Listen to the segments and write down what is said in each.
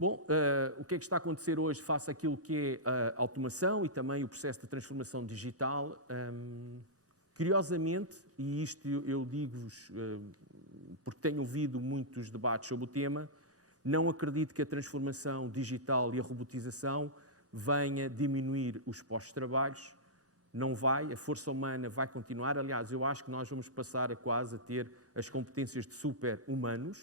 Bom, o que é que está a acontecer hoje face àquilo que é a automação e também o processo de transformação digital? Curiosamente, e isto eu digo-vos porque tenho ouvido muitos debates sobre o tema, não acredito que a transformação digital e a robotização venha diminuir os postos de trabalho. Não vai, a força humana vai continuar. Aliás, eu acho que nós vamos passar a quase a ter as competências de super-humanos.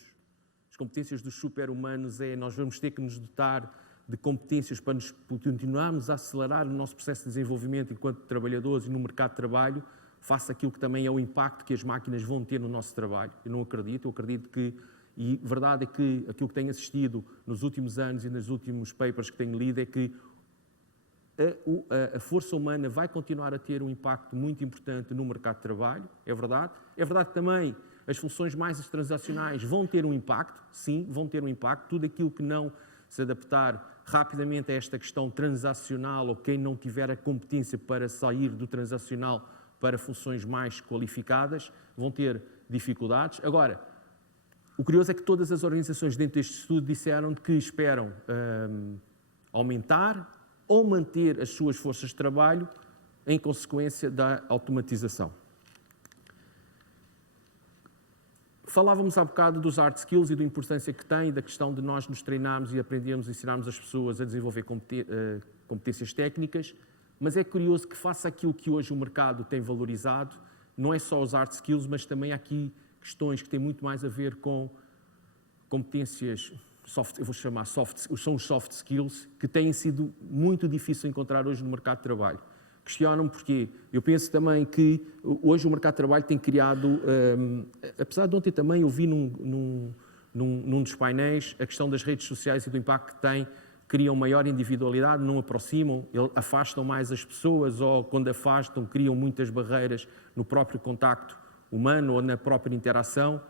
As competências dos super-humanos nós vamos ter que nos dotar de competências para nos continuarmos a acelerar o nosso processo de desenvolvimento enquanto trabalhadores e no mercado de trabalho, face àquilo que também é o impacto que as máquinas vão ter no nosso trabalho. Eu não acredito, eu acredito que, e a verdade é que aquilo que tenho assistido nos últimos anos e nos últimos papers que tenho lido é que a força humana vai continuar a ter um impacto muito importante no mercado de trabalho, é verdade. É verdade que também as funções mais transacionais vão ter um impacto, sim, vão ter um impacto. Tudo aquilo que não se adaptar rapidamente a esta questão transacional ou quem não tiver a competência para sair do transacional para funções mais qualificadas vão ter dificuldades. Agora, o curioso é que todas as organizações dentro deste estudo disseram que esperam aumentar ou manter as suas forças de trabalho em consequência da automatização. Falávamos há bocado dos hard skills e da importância que tem, da questão de nós nos treinarmos e aprendermos e ensinarmos as pessoas a desenvolver competências técnicas, mas é curioso que face àquilo que hoje o mercado tem valorizado, não é só os hard skills, mas também há aqui questões que têm muito mais a ver com competências soft, eu vou chamar são os soft skills, que têm sido muito difíceis de encontrar hoje no mercado de trabalho. Questionam-me porquê. Eu penso também que hoje o mercado de trabalho tem criado, apesar de ontem também eu vi num dos painéis a questão das redes sociais e do impacto que têm, criam maior individualidade, não aproximam, afastam mais as pessoas ou quando afastam criam muitas barreiras no próprio contacto humano ou na própria interação.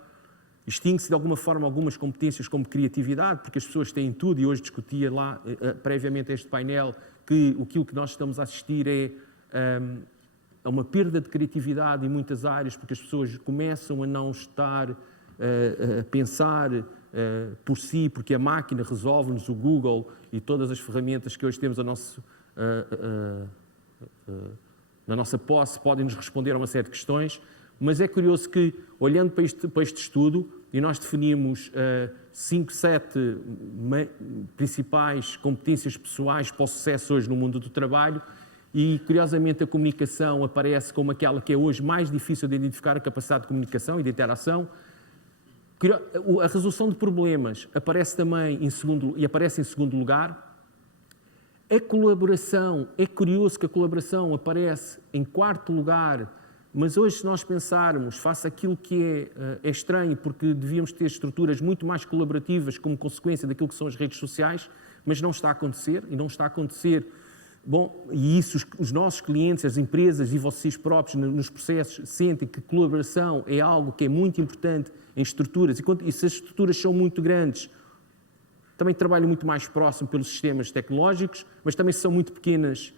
Extingue-se de alguma forma algumas competências como criatividade, porque as pessoas têm tudo, e hoje discutia lá previamente este painel que aquilo que nós estamos a assistir é uma perda de criatividade em muitas áreas, porque as pessoas começam a não estar a pensar por si, porque a máquina resolve-nos, o Google e todas as ferramentas que hoje temos na nossa posse podem-nos responder a uma série de questões. Mas é curioso que, olhando para este estudo, e nós definimos 5, 7 principais competências pessoais para o sucesso hoje no mundo do trabalho, e curiosamente a comunicação aparece como aquela que é hoje mais difícil de identificar, a capacidade de comunicação e de interação. A resolução de problemas aparece também em segundo lugar. A colaboração, é curioso que a colaboração aparece em quarto lugar. Mas hoje, se nós pensarmos, face àquilo que é estranho, porque devíamos ter estruturas muito mais colaborativas como consequência daquilo que são as redes sociais, mas não está a acontecer, e não está a acontecer. Bom, e isso os nossos clientes, as empresas e vocês próprios nos processos sentem que colaboração é algo que é muito importante em estruturas, e se as estruturas são muito grandes, também trabalham muito mais próximo pelos sistemas tecnológicos, mas também se são muito pequenas,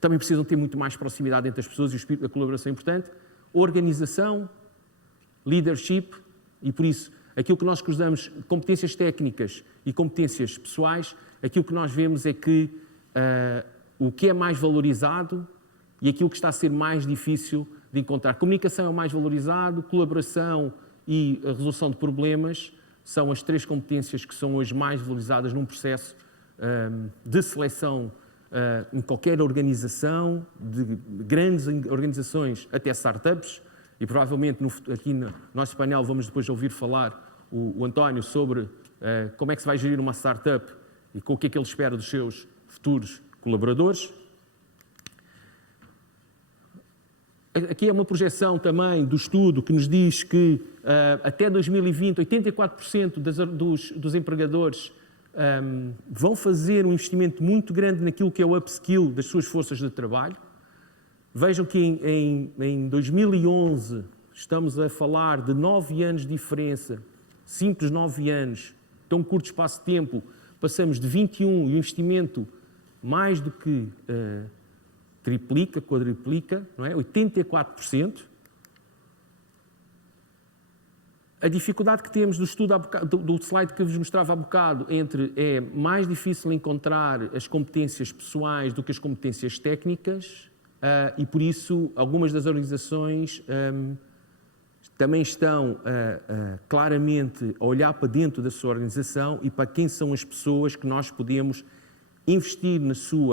também precisam ter muito mais proximidade entre as pessoas e o espírito da colaboração é importante. Organização, leadership, e por isso, aquilo que nós cruzamos, competências técnicas e competências pessoais, aquilo que nós vemos é que o que é mais valorizado e aquilo que está a ser mais difícil de encontrar. Comunicação é o mais valorizado, colaboração e a resolução de problemas são as 3 competências que são hoje mais valorizadas num processo de seleção em qualquer organização, de grandes organizações até startups, e provavelmente aqui no nosso painel vamos depois ouvir falar o António sobre como é que se vai gerir uma startup e com o que é que ele espera dos seus futuros colaboradores. Aqui é uma projeção também do estudo que nos diz que até 2020 84% dos empregadores vão fazer um investimento muito grande naquilo que é o upskill das suas forças de trabalho. Vejam que em 2011 estamos a falar de 9 anos de diferença, simples 9 anos, tão curto espaço de tempo, passamos de 21 e o investimento mais do que triplica, quadriplica, não é? 84%. A dificuldade que temos do estudo do slide que vos mostrava há bocado é mais difícil encontrar as competências pessoais do que as competências técnicas e por isso algumas das organizações também estão claramente a olhar para dentro da sua organização e para quem são as pessoas que nós podemos investir no seu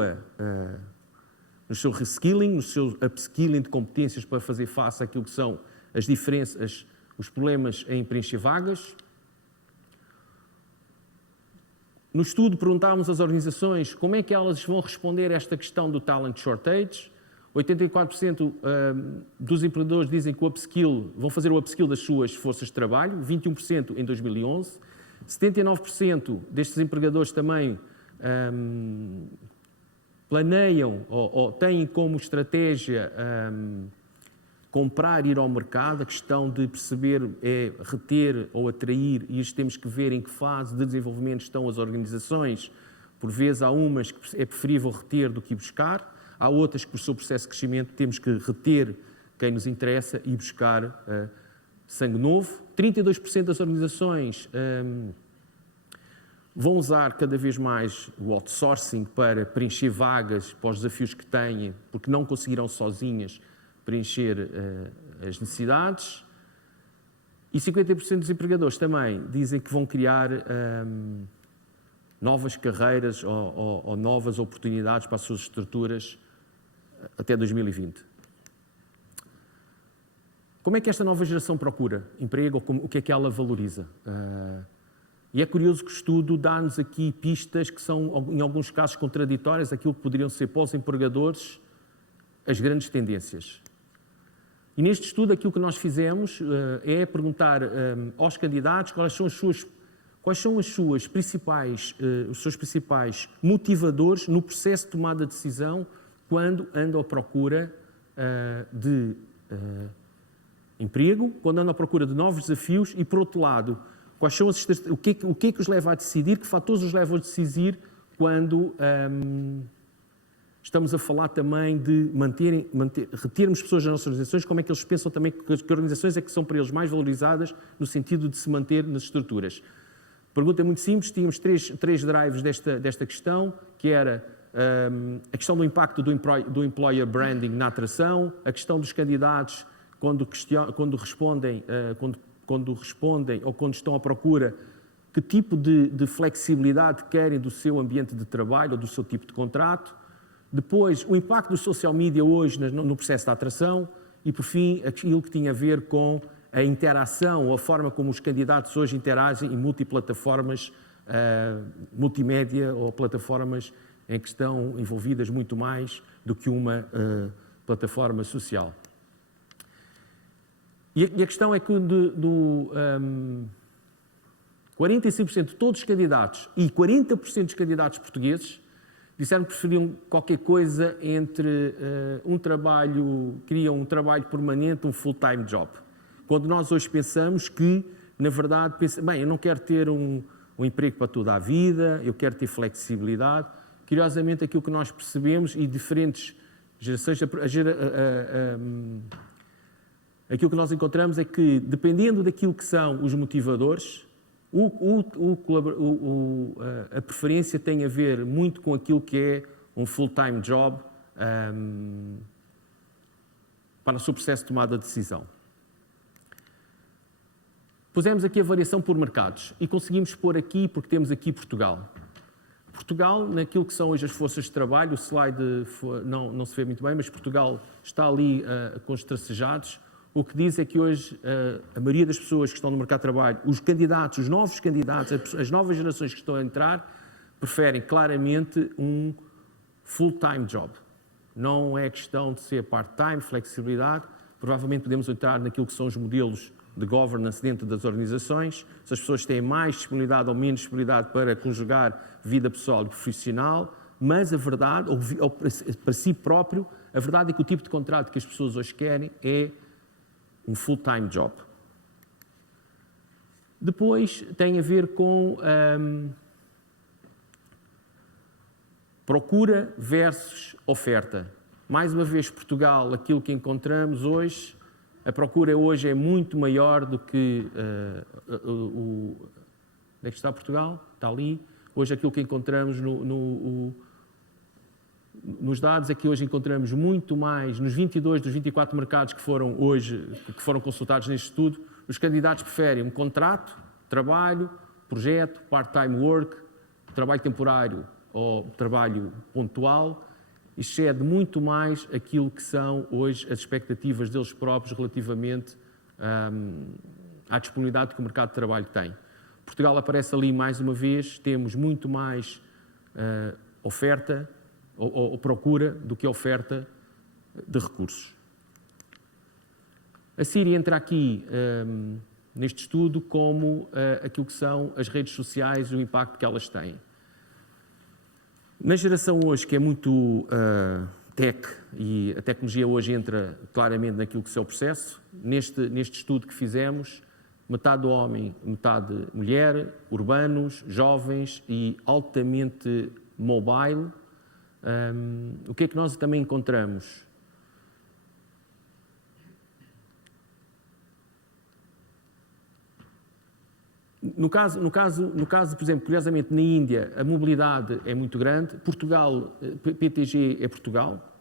reskilling, no seu upskilling de competências para fazer face àquilo que são as diferenças, os problemas em preencher vagas. No estudo perguntávamos às organizações como é que elas vão responder a esta questão do talent shortage. 84% dos empregadores dizem que vão fazer o upskill das suas forças de trabalho, 21% em 2011. 79% destes empregadores também planeiam ou têm como estratégia comprar e ir ao mercado. A questão de perceber é reter ou atrair, e isto temos que ver em que fase de desenvolvimento estão as organizações. Por vezes há umas que é preferível reter do que buscar, há outras que por seu processo de crescimento temos que reter quem nos interessa e buscar sangue novo. 32% das organizações vão usar cada vez mais o outsourcing para preencher vagas para os desafios que têm, porque não conseguirão sozinhas preencher as necessidades. E 50% dos empregadores também dizem que vão criar novas carreiras ou novas oportunidades para as suas estruturas até 2020. Como é que esta nova geração procura emprego? O que é que ela valoriza? E é curioso que o estudo dá-nos aqui pistas que são, em alguns casos, contraditórias àquilo que poderiam ser para os empregadores as grandes tendências. E neste estudo aquilo que nós fizemos é perguntar aos candidatos quais são os seus principais motivadores no processo de tomada de decisão quando andam à procura de emprego, quando andam à procura de novos desafios e, por outro lado, o que é que os leva a decidir, que fatores os levam a decidir quando estamos a falar também de retermos pessoas nas nossas organizações, como é que eles pensam também que organizações é que são para eles mais valorizadas no sentido de se manter nas estruturas. A pergunta é muito simples, tínhamos três drives desta questão, que era a questão do impacto do employer branding na atração, a questão dos candidatos quando respondem ou quando estão à procura, que tipo de flexibilidade querem do seu ambiente de trabalho ou do seu tipo de contrato. Depois, o impacto do social media hoje no processo de atração e, por fim, aquilo que tinha a ver com a interação ou a forma como os candidatos hoje interagem em multiplataformas multimédia ou plataformas em que estão envolvidas muito mais do que uma plataforma social. E a questão é que 45% de todos os candidatos e 40% dos candidatos portugueses disseram que preferiam qualquer coisa entre queriam um trabalho permanente, um full-time job. Quando nós hoje pensamos que, na verdade, eu não quero ter um emprego para toda a vida, eu quero ter flexibilidade. Curiosamente, aquilo que nós percebemos, e diferentes gerações, aquilo que nós encontramos é que, dependendo daquilo que são os motivadores, a preferência tem a ver muito com aquilo que é um full-time job para o seu processo de tomada de decisão. Pusemos aqui a variação por mercados e conseguimos pôr aqui, porque temos aqui Portugal. Portugal, naquilo que são hoje as forças de trabalho, o slide não se vê muito bem, mas Portugal está ali com os tracejados. O que diz é que hoje a maioria das pessoas que estão no mercado de trabalho, os candidatos, os novos candidatos, as novas gerações que estão a entrar, preferem claramente um full-time job. Não é questão de ser part-time, flexibilidade. Provavelmente podemos entrar naquilo que são os modelos de governance dentro das organizações, se as pessoas têm mais disponibilidade ou menos disponibilidade para conjugar vida pessoal e profissional, mas a verdade, ou para si próprio, a verdade é que o tipo de contrato que as pessoas hoje querem é um full-time job. Depois tem a ver com procura versus oferta. Mais uma vez, Portugal, aquilo que encontramos hoje, A procura hoje é muito maior do que onde é que está Portugal? Está ali. Hoje aquilo que encontramos nos dados é que hoje encontramos muito mais, nos 22 dos 24 mercados que foram consultados neste estudo, os candidatos preferem um contrato, trabalho, projeto, part-time work, trabalho temporário ou trabalho pontual. Excede muito mais aquilo que são hoje as expectativas deles próprios relativamente à disponibilidade que o mercado de trabalho tem. Portugal aparece ali mais uma vez, temos muito mais oferta ou procura do que oferta de recursos. A Síria entra aqui neste estudo como aquilo que são as redes sociais e o impacto que elas têm. Na geração hoje, que é muito tech, e a tecnologia hoje entra claramente naquilo que é o processo, neste estudo que fizemos, metade homem, metade mulher, urbanos, jovens e altamente mobile. O que é que nós também encontramos? No caso, por exemplo, curiosamente, na Índia, a mobilidade é muito grande. Portugal, PTG é Portugal.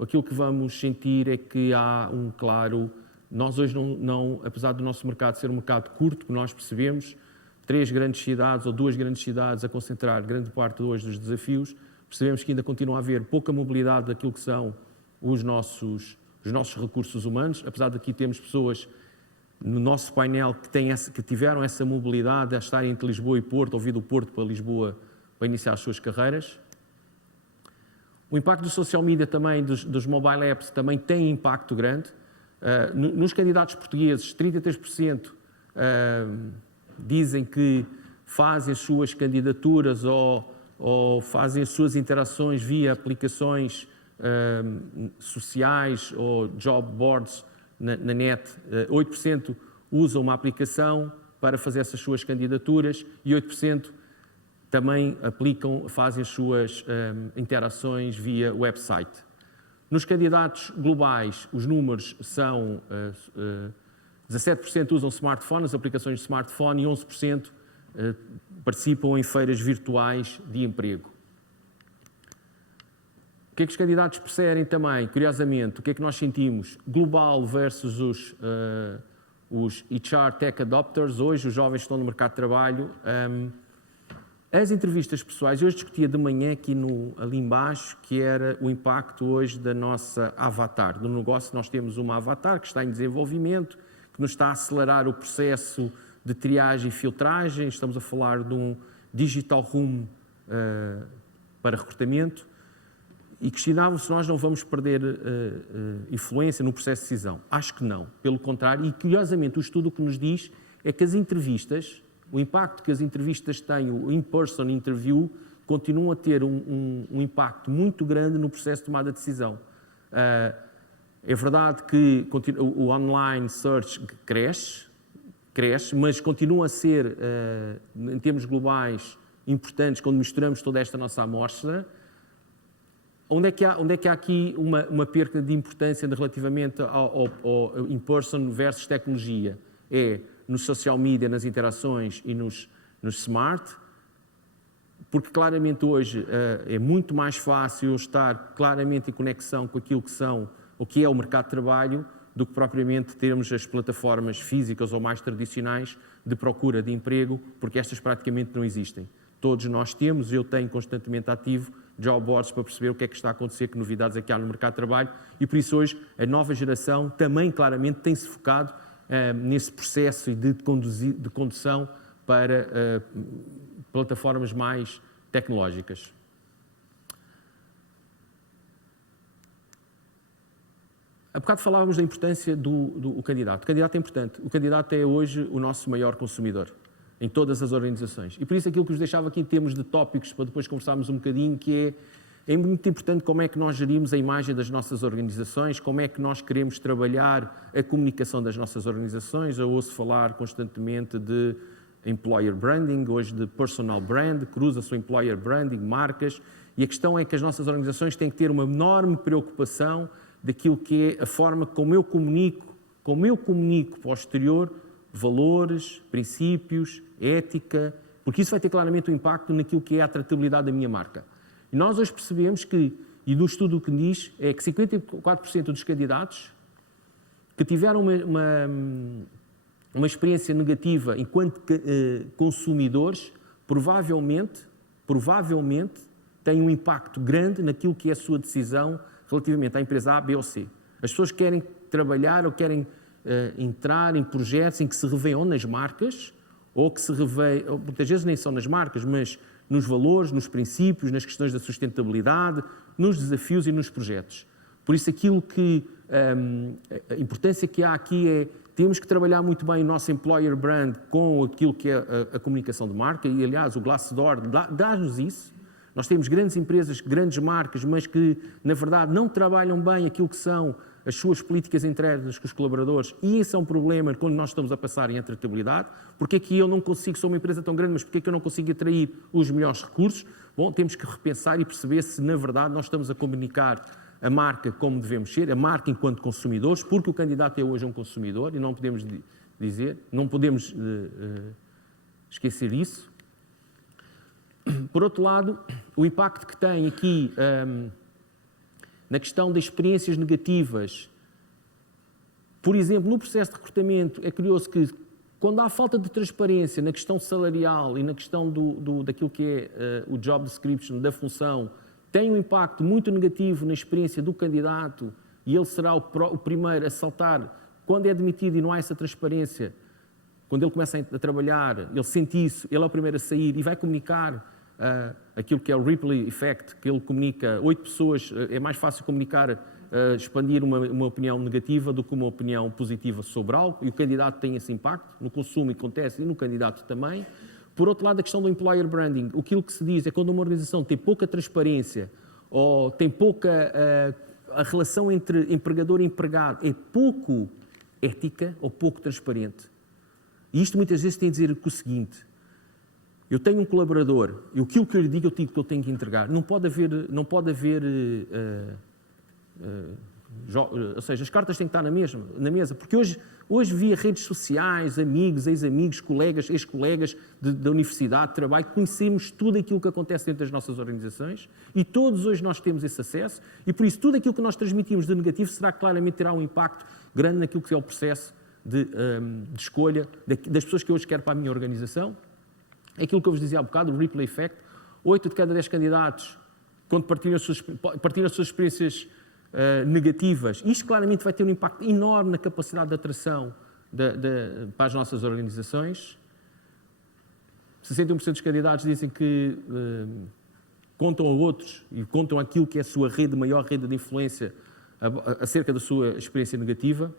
Aquilo que vamos sentir é que há um claro... Nós hoje não, apesar do nosso mercado ser um mercado curto, que nós percebemos, 3 grandes cidades ou 2 grandes cidades a concentrar grande parte hoje dos desafios, percebemos que ainda continua a haver pouca mobilidade daquilo que são os nossos recursos humanos, apesar de aqui termos pessoas no nosso painel que tiveram essa mobilidade a estarem entre Lisboa e Porto, ou vir do Porto para Lisboa para iniciar as suas carreiras. O impacto do social media também, dos mobile apps, também tem impacto grande. Nos candidatos portugueses, 33% dizem que fazem as suas candidaturas ou fazem as suas interações via aplicações sociais ou job boards na net. 8% usam uma aplicação para fazer essas suas candidaturas e 8% também fazem as suas interações via website. Nos candidatos globais, os números são 17% usam smartphone, as aplicações de smartphone, e 11% participam em feiras virtuais de emprego. O que é que os candidatos percebem também? Curiosamente, o que é que nós sentimos? Global versus os HR Tech Adopters. Hoje, os jovens que estão no mercado de trabalho. As entrevistas pessoais, eu hoje discutia de manhã aqui ali embaixo, que era o impacto hoje da nossa avatar. No negócio nós temos uma avatar que está em desenvolvimento, que nos está a acelerar o processo de triagem e filtragem. Estamos a falar de um digital room para recrutamento. E questionavam se nós não vamos perder influência no processo de decisão. Acho que não, pelo contrário. E, curiosamente, o estudo que nos diz é que as entrevistas, o impacto que as entrevistas têm, o in-person interview, continuam a ter um impacto muito grande no processo de tomada de decisão. É verdade que o online search cresce, mas continua a ser, em termos globais, importantes quando misturamos toda esta nossa amostra. Onde é que há aqui uma perda de importância relativamente ao in-person versus tecnologia? É no social media, nas interações e nos smart, porque claramente hoje é muito mais fácil estar claramente em conexão com aquilo que é o mercado de trabalho, do que propriamente termos as plataformas físicas ou mais tradicionais de procura de emprego, porque estas praticamente não existem. Todos nós temos, eu tenho constantemente ativo, job boards para perceber o que é que está a acontecer, que novidades é que há no mercado de trabalho, e por isso hoje a nova geração também claramente tem-se focado nesse processo de condução para plataformas mais tecnológicas. Há bocado falávamos da importância do candidato. O candidato é importante. O candidato é hoje o nosso maior consumidor em todas as organizações. E por isso aquilo que vos deixava aqui em termos de tópicos, para depois conversarmos um bocadinho, que é muito importante como é que nós gerimos a imagem das nossas organizações, como é que nós queremos trabalhar a comunicação das nossas organizações. Eu ouço falar constantemente de employer branding, hoje de personal brand, cruza-se o employer branding, marcas, e a questão é que as nossas organizações têm que ter uma enorme preocupação daquilo que é a forma como eu comunico como eu comunico para o exterior valores, princípios, ética, porque isso vai ter claramente um impacto naquilo que é a atratividade da minha marca. E nós hoje percebemos que, e do estudo o que diz, é que 54% dos candidatos que tiveram uma experiência negativa enquanto consumidores, provavelmente têm um impacto grande naquilo que é a sua decisão relativamente à empresa A, B ou C. As pessoas querem trabalhar ou querem entrar em projetos em que se reveiam nas marcas, ou que se reveiam, muitas vezes nem são nas marcas, mas nos valores, nos princípios, nas questões da sustentabilidade, nos desafios e nos projetos. Por isso, aquilo que a importância que há aqui é temos que trabalhar muito bem o nosso employer brand com aquilo que é a comunicação de marca, e aliás o Glassdoor dá-nos isso. Nós temos grandes empresas, grandes marcas, mas que na verdade não trabalham bem aquilo que são as suas políticas internas com os colaboradores, e esse é um problema quando nós estamos a passar em atratividade. Porque é que eu não consigo, sou uma empresa tão grande, mas porque é que eu não consigo atrair os melhores recursos? Bom, temos que repensar e perceber se na verdade nós estamos a comunicar a marca como devemos ser, a marca enquanto consumidores, porque o candidato é hoje um consumidor e não podemos dizer, não podemos esquecer isso. Por outro lado, o impacto que tem aqui na questão das experiências negativas, por exemplo, no processo de recrutamento, é curioso que quando há falta de transparência na questão salarial e na questão daquilo que é o job description, da função, tem um impacto muito negativo na experiência do candidato, e ele será o primeiro a saltar quando é admitido e não há essa transparência. Quando ele começa a trabalhar, ele sente isso, ele é o primeiro a sair e vai comunicar aquilo que é o Ripley Effect, que ele comunica 8 pessoas, é mais fácil comunicar, expandir uma opinião negativa do que uma opinião positiva sobre algo, e o candidato tem esse impacto, no consumo acontece e no candidato também. Por outro lado, a questão do employer branding, aquilo que se diz é quando uma organização tem pouca transparência ou tem pouca a relação entre empregador e empregado é pouco ética ou pouco transparente. E isto muitas vezes tem a dizer o seguinte: eu tenho um colaborador e aquilo que eu lhe digo, eu digo que eu tenho que entregar. Não pode haver ou seja, as cartas têm que estar na mesa, porque hoje via redes sociais, amigos, ex-amigos, colegas, ex-colegas da universidade, de trabalho, conhecemos tudo aquilo que acontece dentro das nossas organizações e todos hoje nós temos esse acesso, e por isso tudo aquilo que nós transmitimos de negativo terá um impacto grande naquilo que é o processo de escolha das pessoas que eu hoje quero para a minha organização. É aquilo que eu vos dizia há bocado, o Ripley Effect. 8 de cada 10 candidatos, quando partilham as suas experiências negativas, isto claramente vai ter um impacto enorme na capacidade de atração para as nossas organizações. 61% dos candidatos dizem que contam a outros e contam aquilo que é a sua maior rede de influência acerca da sua experiência negativa,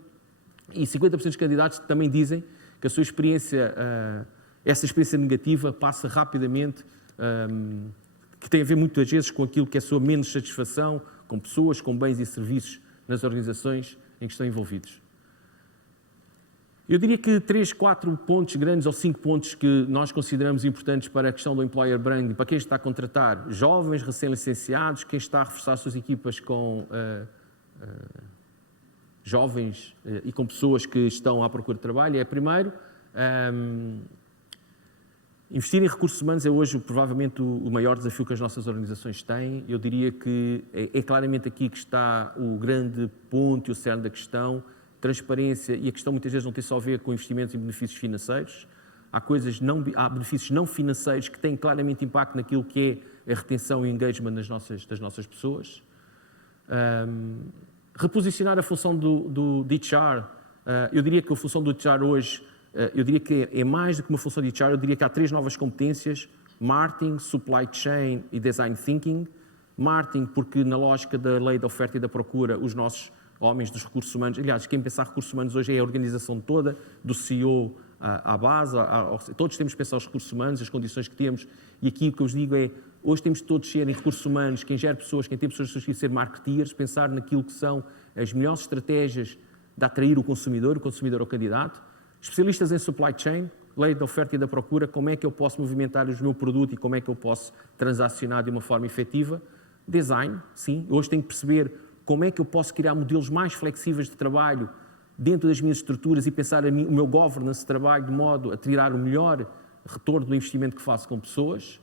e 50% dos candidatos também dizem que a sua experiência, essa experiência negativa passa rapidamente, que tem a ver muitas vezes com aquilo que é a sua menos satisfação com pessoas, com bens e serviços nas organizações em que estão envolvidos. Eu diria que 3, 4 pontos grandes ou 5 pontos que nós consideramos importantes para a questão do employer branding, para quem está a contratar jovens, recém-licenciados, quem está a reforçar as suas equipas com jovens e com pessoas que estão à procura de trabalho, é primeiro, investir em recursos humanos é hoje provavelmente o maior desafio que as nossas organizações têm. Eu diria que é claramente aqui que está o grande ponto e o cerne da questão. Transparência, e a questão muitas vezes não tem só a ver com investimentos e benefícios financeiros. Há benefícios não financeiros que têm claramente impacto naquilo que é a retenção e engagement das nossas pessoas. Reposicionar a função do HR. Eu diria que a função do HR hoje, eu diria que é mais do que uma função de HR, eu diria que há 3 novas competências: marketing, supply chain e design thinking. Marketing, porque na lógica da lei da oferta e da procura, os nossos homens dos recursos humanos, aliás, quem pensar recursos humanos hoje é a organização toda, do CEO à base, todos temos que pensar os recursos humanos, as condições que temos, e aqui o que eu vos digo é, hoje temos de todos ser em recursos humanos, quem gera pessoas, quem tem pessoas que ser marketeers, pensar naquilo que são as melhores estratégias de atrair o consumidor ao candidato. Especialistas em supply chain, lei da oferta e da procura, como é que eu posso movimentar o meu produto e como é que eu posso transacionar de uma forma efetiva. Design, sim, hoje tenho que perceber como é que eu posso criar modelos mais flexíveis de trabalho dentro das minhas estruturas e pensar o meu governance de trabalho de modo a tirar o melhor retorno do investimento que faço com pessoas.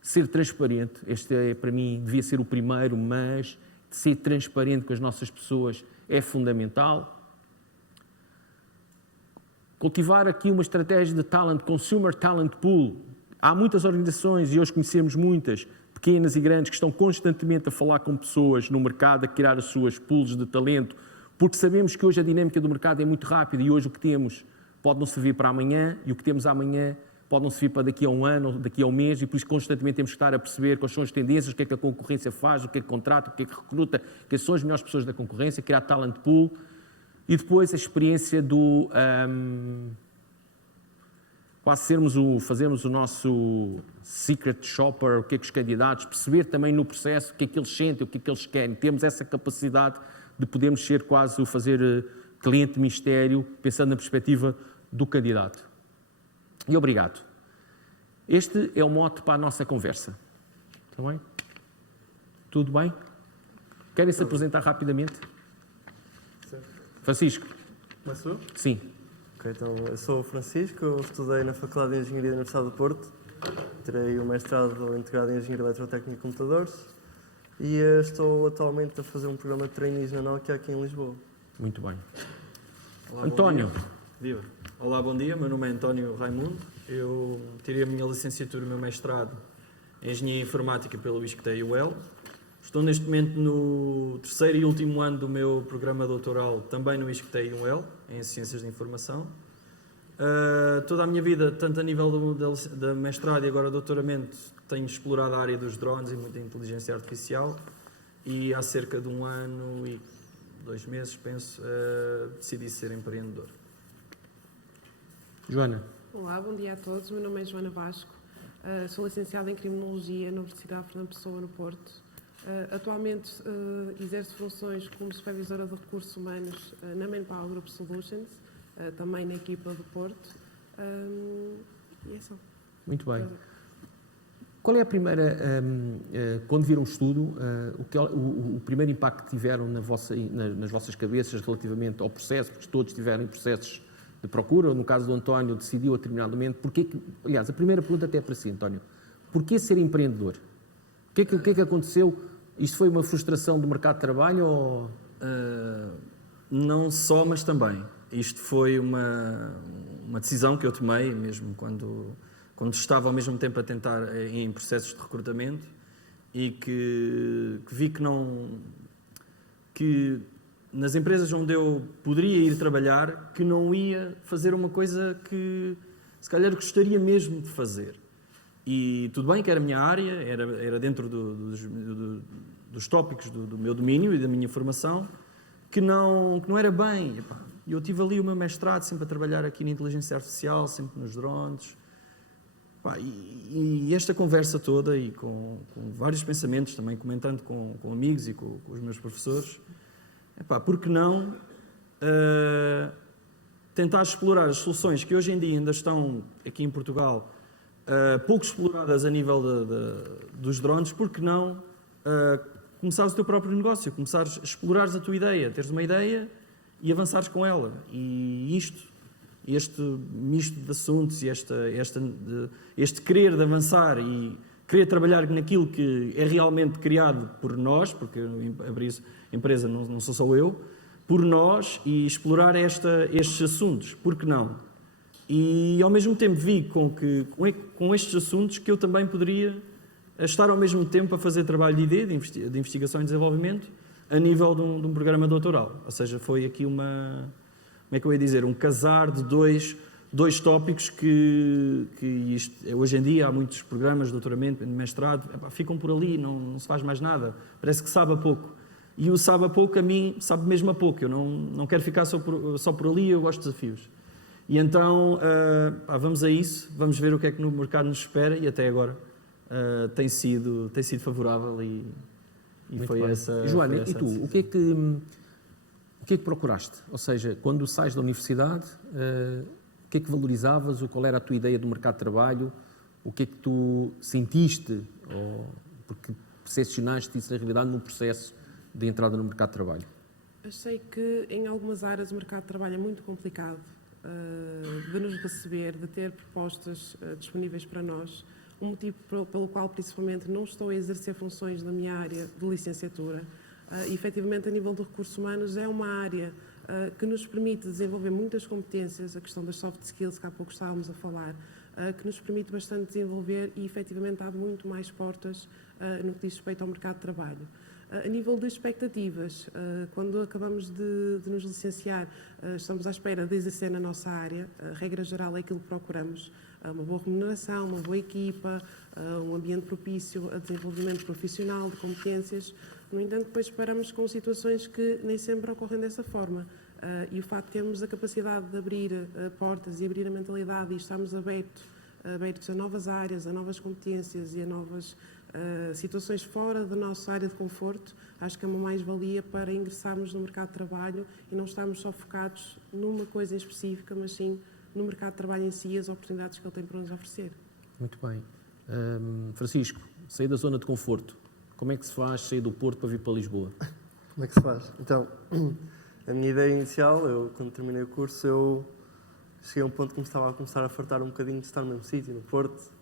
Ser transparente, este para mim devia ser o primeiro, mas ser transparente com as nossas pessoas é fundamental. Cultivar aqui uma estratégia de talent, consumer talent pool. Há muitas organizações, e hoje conhecemos muitas, pequenas e grandes, que estão constantemente a falar com pessoas no mercado, a criar as suas pools de talento, porque sabemos que hoje a dinâmica do mercado é muito rápida e hoje o que temos pode não servir para amanhã e o que temos amanhã pode não servir para daqui a um ano ou daqui a um mês, e por isso constantemente temos que estar a perceber quais são as tendências, o que é que a concorrência faz, o que é que contrata, o que é que recruta, quais são as melhores pessoas da concorrência, criar talent pool. E depois a experiência do quase fazermos o nosso secret shopper, o que é que os candidatos, perceber também no processo o que é que eles sentem, o que é que eles querem. Temos essa capacidade de podermos ser quase fazer cliente mistério, pensando na perspectiva do candidato. E obrigado. Este é o mote para a nossa conversa. Está bem? Tudo bem? Querem se apresentar rapidamente? Francisco. Começou? Sim. Ok, então eu sou o Francisco, eu estudei na Faculdade de Engenharia da Universidade do Porto, tirei o mestrado integrado em Engenharia Eletrotécnica e Computadores e estou atualmente a fazer um programa de trainees na Nokia aqui em Lisboa. Muito bem. Olá, António. Bom dia. Viva. Olá, bom dia. Meu nome é António Raimundo. Eu tirei a minha licenciatura e o meu mestrado em Engenharia Informática pelo ISCTE-UEL. Estou neste momento no terceiro e último ano do meu programa doutoral, também no ISCTE-UEL, em Ciências de Informação. Toda a minha vida, tanto a nível da mestrado e agora doutoramento, tenho explorado a área dos drones e muita inteligência artificial, e há cerca de 1 ano e 2 meses, penso, decidi ser empreendedor. Joana. Olá, bom dia a todos. Meu nome é Joana Vasco. Sou licenciada em Criminologia na Universidade Fernando Pessoa, no Porto. Atualmente exerço funções como supervisora de recursos humanos na Manpower Group Solutions, também na equipa do Porto. E é só. Muito bem. Qual é a primeira, quando viram o estudo, o primeiro impacto que tiveram nas vossas cabeças relativamente ao processo, porque todos tiveram processos de procura, no caso do António decidiu a determinado momento, aliás, a primeira pergunta até é para si, António, porquê ser empreendedor? O que é que aconteceu? Isto foi uma frustração do mercado de trabalho ou... Não só, mas também. Isto foi uma decisão que eu tomei, mesmo quando estava ao mesmo tempo a tentar em processos de recrutamento, e que vi que nas empresas onde eu poderia ir trabalhar, que não ia fazer uma coisa que se calhar gostaria mesmo de fazer. E tudo bem que era a minha área, era dentro dos tópicos do meu domínio e da minha formação, que não era bem. Eu tive ali o meu mestrado, sempre a trabalhar aqui na inteligência artificial, sempre nos drones. E esta conversa toda, e com vários pensamentos, também comentando com amigos e com os meus professores, por que não tentar explorar as soluções que hoje em dia ainda estão aqui em Portugal pouco exploradas a nível dos drones, por que não começares o teu próprio negócio, começares a explorares a tua ideia, teres uma ideia e avançares com ela. E este misto de assuntos e este querer de avançar e querer trabalhar naquilo que é realmente criado por nós, porque a empresa não sou só eu, por nós, e explorar estes assuntos, por que não? E ao mesmo tempo vi com estes assuntos que eu também poderia estar ao mesmo tempo a fazer trabalho de ID, de investigação e desenvolvimento, a nível de um programa doutoral. Ou seja, foi aqui como é que eu ia dizer, um casar de dois tópicos que hoje em dia há muitos programas de doutoramento, de mestrado, ficam por ali, não se faz mais nada, parece que sabe a pouco. E o sabe a pouco, a mim, sabe mesmo a pouco. Eu não quero ficar só por ali, eu gosto de desafios. E então, vamos a isso, vamos ver o que é que no mercado nos espera, e até agora tem sido favorável e foi bem. essa... Joana, foi essa e tu, o que é que procuraste? Ou seja, quando sais da universidade, o que é que valorizavas, qual era a tua ideia do mercado de trabalho, o que é que tu sentiste, porque percepcionaste isso na realidade no processo de entrada no mercado de trabalho? Achei que em algumas áreas o mercado de trabalho é muito complicado de nos receber, de ter propostas disponíveis para nós. O motivo pelo qual, principalmente, não estou a exercer funções na minha área de licenciatura. E, efetivamente, a nível de recursos humanos, é uma área que nos permite desenvolver muitas competências, a questão das soft skills, que há pouco estávamos a falar, que nos permite bastante desenvolver e, efetivamente, abre muito mais portas no que diz respeito ao mercado de trabalho. A nível de expectativas, quando acabamos de nos licenciar, estamos à espera de exercer na nossa área. A regra geral é aquilo que procuramos: uma boa remuneração, uma boa equipa, um ambiente propício a desenvolvimento profissional, de competências. No entanto, depois deparamos com situações que nem sempre ocorrem dessa forma. E o facto de termos a capacidade de abrir portas e abrir a mentalidade e estarmos abertos a novas áreas, a novas competências e a novas situações fora da nossa área de conforto, acho que é uma mais-valia para ingressarmos no mercado de trabalho e não estarmos só focados numa coisa em específica, mas sim no mercado de trabalho em si e as oportunidades que ele tem para nos oferecer. Muito bem. Francisco, sair da zona de conforto. Como é que se faz sair do Porto para vir para Lisboa? Como é que se faz? Então, a minha ideia inicial, quando terminei o curso, eu cheguei a um ponto que me estava a começar a fartar um bocadinho de estar no mesmo sítio, no Porto.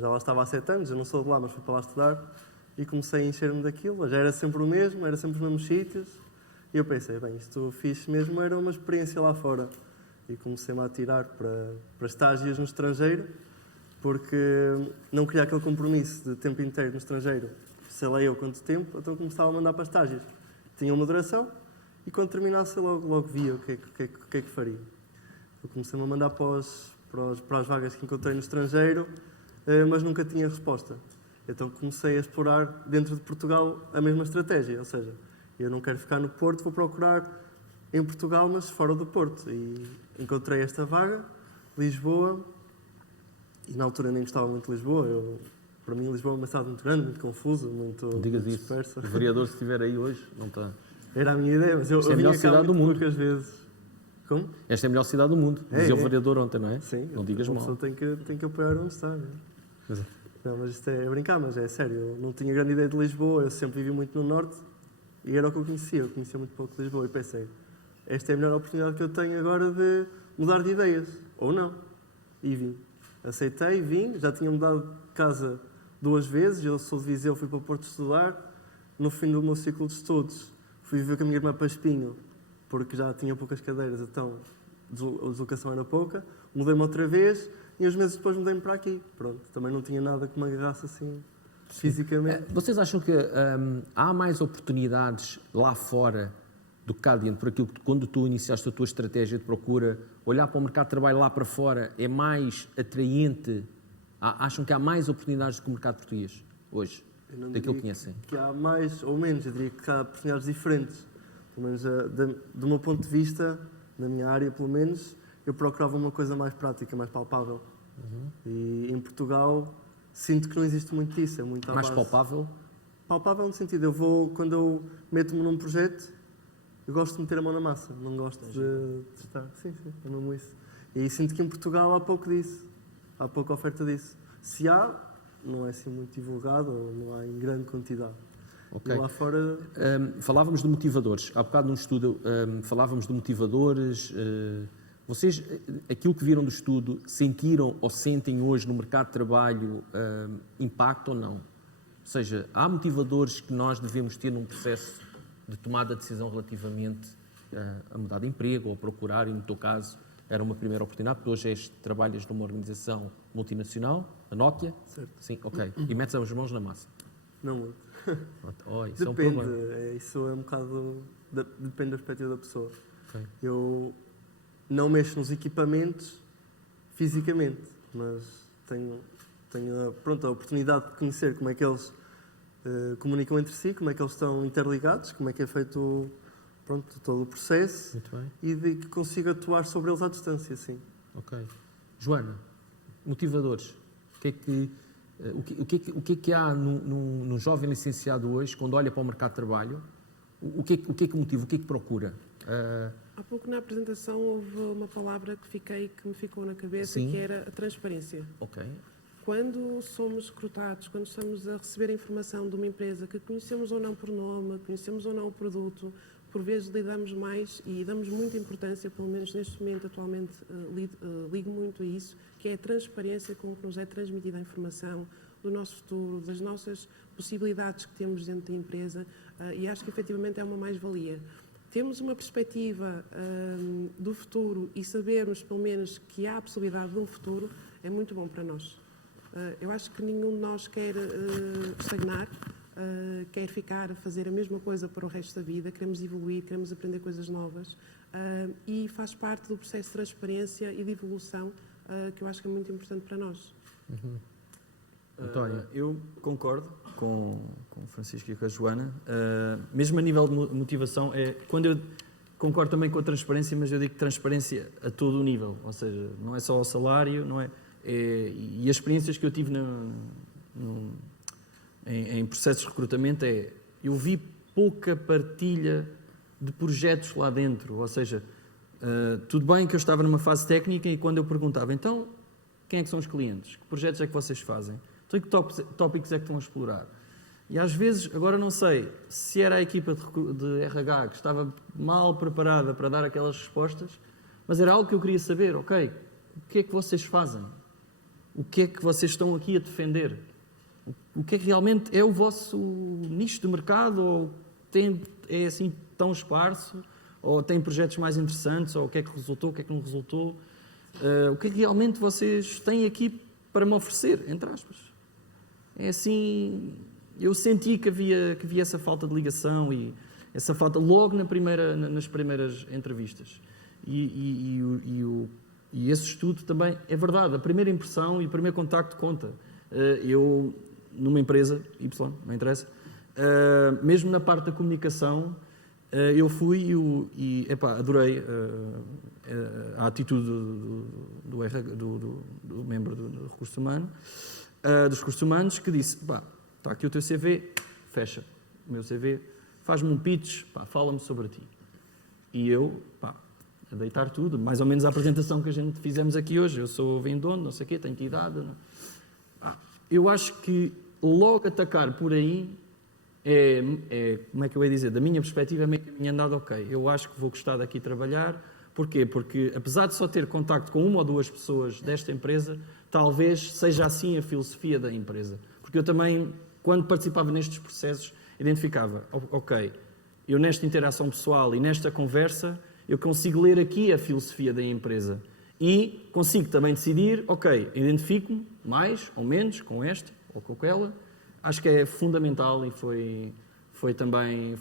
Já lá estava há 7 anos, eu não sou de lá, mas fui para lá estudar e comecei a encher-me daquilo. Já era sempre o mesmo, era sempre os mesmos sítios. E eu pensei, bem, isto fixe mesmo era uma experiência lá fora. E comecei-me a atirar para estágios no estrangeiro, porque não queria aquele compromisso de tempo inteiro no estrangeiro. Sei lá eu quanto tempo, então começava a mandar para estágios. Tinha uma duração e quando terminasse eu logo via o que é que faria. Eu comecei-me a mandar para as vagas que encontrei no estrangeiro, mas nunca tinha resposta. Então comecei a explorar dentro de Portugal a mesma estratégia, ou seja, eu não quero ficar no Porto, vou procurar em Portugal, mas fora do Porto. E encontrei esta vaga, Lisboa, e na altura nem gostava muito de Lisboa. Para mim Lisboa é uma cidade muito grande, muito confusa, muito dispersa. O vereador, se estiver aí hoje, não está. Era a minha ideia, mas eu Esta é a melhor vinha cá cidade do muito mundo. poucas vezes. Como? Esta é a melhor cidade do mundo. Dizia o vereador ontem, não é? Sim. Não digas uma mal. pessoa tem que apoiar onde está, não é? Mas é. Não, mas isto é brincar, mas é sério. Eu não tinha grande ideia de Lisboa, eu sempre vivi muito no Norte e era o que eu conhecia. Eu conhecia muito pouco de Lisboa e pensei, esta é a melhor oportunidade que eu tenho agora de mudar de ideias, ou não. E vim. Aceitei, vim, já tinha mudado de casa 2 vezes, eu sou de Viseu, fui para o Porto estudar. No fim do meu ciclo de estudos, fui viver com a minha irmã para Espinho, porque já tinha poucas cadeiras, então a deslocação era pouca. Mudei-me outra vez e uns meses depois mudei-me para aqui. Pronto, também não tinha nada que me agarrasse assim fisicamente. Vocês acham que há mais oportunidades lá fora do que cá dentro, por aquilo que quando tu iniciaste a tua estratégia de procura, olhar para o mercado de trabalho lá para fora é mais atraente? Acham que há mais oportunidades do que o mercado português hoje, daquilo que conhecem? Que há mais ou menos, eu diria que há oportunidades diferentes. Pelo menos do meu ponto de vista, na minha área pelo menos, eu procurava uma coisa mais prática, mais palpável. E em Portugal sinto que não existe muito disso, é muito à Mais base. palpável? Palpável no sentido, quando eu meto-me num projeto, eu gosto de meter a mão na massa, não gosto de estar. Sim, é mesmo isso. E sinto que em Portugal há pouco disso, há pouca oferta disso. Se há, não é assim muito divulgado, ou não há em grande quantidade. Okay. E lá fora... Falávamos de motivadores. Há bocado num estudo falávamos de motivadores. Vocês, aquilo que viram do estudo, sentiram ou sentem hoje no mercado de trabalho impacto ou não? Ou seja, há motivadores que nós devemos ter num processo de tomada de decisão relativamente a mudar de emprego ou procurar, e no teu caso era uma primeira oportunidade, porque hoje trabalhas numa organização multinacional, a Nokia? Certo. Sim, ok. E metes as mãos na massa? Não muito. Isso Depende, é um problema. isso é um bocado... Depende da perspectiva da pessoa. Okay. Eu não mexo nos equipamentos fisicamente, mas tenho a oportunidade de conhecer como é que eles comunicam entre si, como é que eles estão interligados, como é que é feito todo o processo. Muito bem. E de que consigo atuar sobre eles à distância, sim. Ok. Joana, motivadores. O que é que há num jovem licenciado hoje, quando olha para o mercado de trabalho? O que é que motiva? O que é que procura? Há pouco na apresentação houve uma palavra que me ficou na cabeça, Sim. que era a transparência. Ok. Quando somos recrutados, quando estamos a receber a informação de uma empresa que conhecemos ou não por nome, conhecemos ou não o produto, por vezes lidamos mais e damos muita importância, pelo menos neste momento atualmente ligo muito a isso, que é a transparência com que nos é transmitida a informação do nosso futuro, das nossas possibilidades que temos dentro da empresa, e acho que efetivamente é uma mais-valia. Temos uma perspectiva do futuro e sabermos pelo menos que há a possibilidade de um futuro é muito bom para nós. Eu acho que nenhum de nós quer estagnar, quer ficar a fazer a mesma coisa para o resto da vida, queremos evoluir, queremos aprender coisas novas, e faz parte do processo de transparência e de evolução que eu acho que é muito importante para nós. António. Eu concordo com o Francisco e com a Joana. Mesmo a nível de motivação, quando eu concordo também com a transparência, mas eu digo transparência a todo o nível, ou seja, não é só o salário, e as experiências que eu tive em processos de recrutamento eu vi pouca partilha de projetos lá dentro, ou seja, tudo bem que eu estava numa fase técnica e quando eu perguntava, então, quem é que são os clientes? Que projetos é que vocês fazem? Então, que tópicos é que estão a explorar? E às vezes, agora não sei se era a equipa de RH que estava mal preparada para dar aquelas respostas, mas era algo que eu queria saber, ok, o que é que vocês fazem? O que é que vocês estão aqui a defender? O que é que realmente é o vosso nicho de mercado? Ou é assim tão esparso? Ou tem projetos mais interessantes? Ou o que é que resultou, o que é que não resultou? O que é que realmente vocês têm aqui para me oferecer, entre aspas? É assim, eu senti que havia essa falta de ligação e essa falta logo nas primeiras entrevistas. E esse estudo também é verdade, a primeira impressão e o primeiro contacto conta. Eu, numa empresa, Y, não interessa, mesmo na parte da comunicação, eu fui e adorei a atitude do membro do recurso humano, dos recursos humanos, que disse, está aqui o teu CV, fecha o meu CV, faz-me um pitch, fala-me sobre ti. E eu, a deitar tudo, mais ou menos a apresentação que a gente fizemos aqui hoje, eu sou vendedor, não sei o quê, tenho que idade. Eu acho que logo atacar por aí como é que eu ia dizer, da minha perspectiva, é meio caminho andado, ok, eu acho que vou gostar daqui trabalhar. Porquê? Porque apesar de só ter contacto com uma ou duas pessoas desta empresa, talvez seja assim a filosofia da empresa. Porque eu também, quando participava nestes processos, identificava, ok, eu nesta interação pessoal e nesta conversa, eu consigo ler aqui a filosofia da empresa e consigo também decidir, ok, identifico-me mais ou menos com esta ou com aquela. Acho que é fundamental e foi também,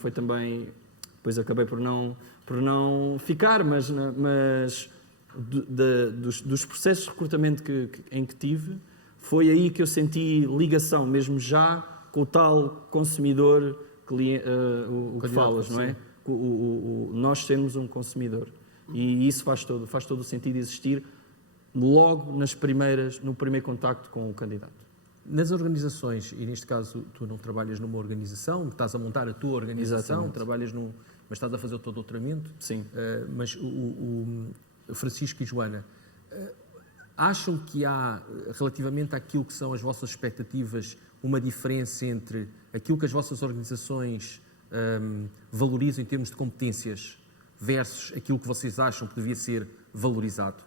depois acabei por não ficar, mas dos processos de recrutamento em que tive, foi aí que eu senti ligação, mesmo já com o tal consumidor, o que falas, não é? Nós sermos um consumidor. E isso faz todo o sentido existir logo no primeiro contacto com o candidato. Nas organizações, e neste caso tu não trabalhas numa organização, estás a montar a tua organização, trabalhas mas estás a fazer o teu doutoramento. Sim. Mas o Francisco e Joana, acham que há, relativamente àquilo que são as vossas expectativas, uma diferença entre aquilo que as vossas organizações valorizam em termos de competências versus aquilo que vocês acham que devia ser valorizado?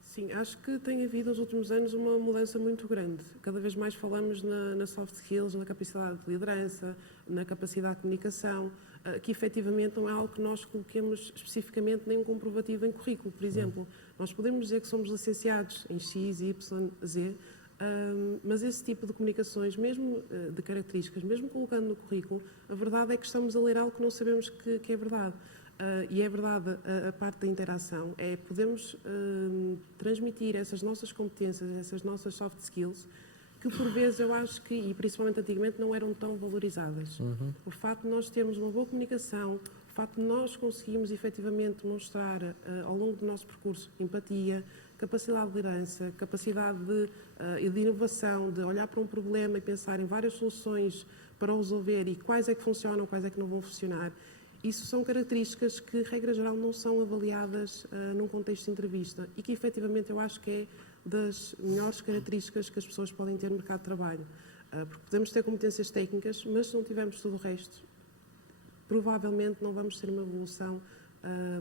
Sim, acho que tem havido nos últimos anos uma mudança muito grande. Cada vez mais falamos na soft skills, na capacidade de liderança, na capacidade de comunicação, que efetivamente não é algo que nós coloquemos especificamente nem um comprovativo em currículo, por exemplo. Nós podemos dizer que somos licenciados em X, Y, Z, mas esse tipo de comunicações, mesmo de características, mesmo colocando no currículo, a verdade é que estamos a ler algo que não sabemos que é verdade. E é verdade, a parte da interação é podermos transmitir essas nossas competências, essas nossas soft skills, que por vezes eu acho que, e principalmente antigamente, não eram tão valorizadas. O facto de nós termos uma boa comunicação, o facto de nós conseguirmos efetivamente demonstrar ao longo do nosso percurso empatia, capacidade de liderança, capacidade de inovação, de olhar para um problema e pensar em várias soluções para o resolver e quais é que funcionam, quais é que não vão funcionar. Isso são características que, regra geral, não são avaliadas num contexto de entrevista e que, efetivamente, eu acho que é das melhores características que as pessoas podem ter no mercado de trabalho. Porque podemos ter competências técnicas, mas se não tivermos tudo o resto, provavelmente não vamos ter uma evolução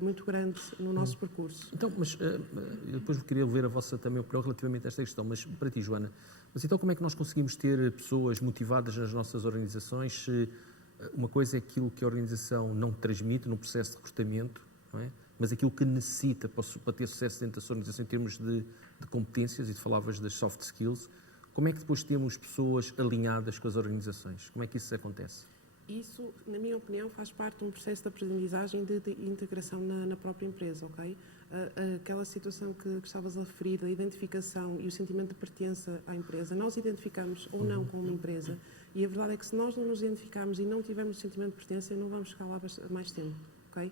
muito grande no nosso percurso. Então, mas eu depois queria ouvir a vossa também opinião relativamente a esta questão, mas para ti, Joana, mas então como é que nós conseguimos ter pessoas motivadas nas nossas organizações se uma coisa é aquilo que a organização não transmite no processo de recrutamento, não é? Mas aquilo que necessita para ter sucesso dentro da sua organização em termos de competências, e tu falavas das soft skills, como é que depois temos pessoas alinhadas com as organizações? Como é que isso acontece? Isso, na minha opinião, faz parte de um processo de aprendizagem de integração na própria empresa, ok? Aquela situação que estavas a referir, da identificação e o sentimento de pertença à empresa, nós identificamos ou não com uma empresa, e a verdade é que se nós não nos identificarmos e não tivermos o sentimento de pertença, não vamos ficar lá mais tempo, ok?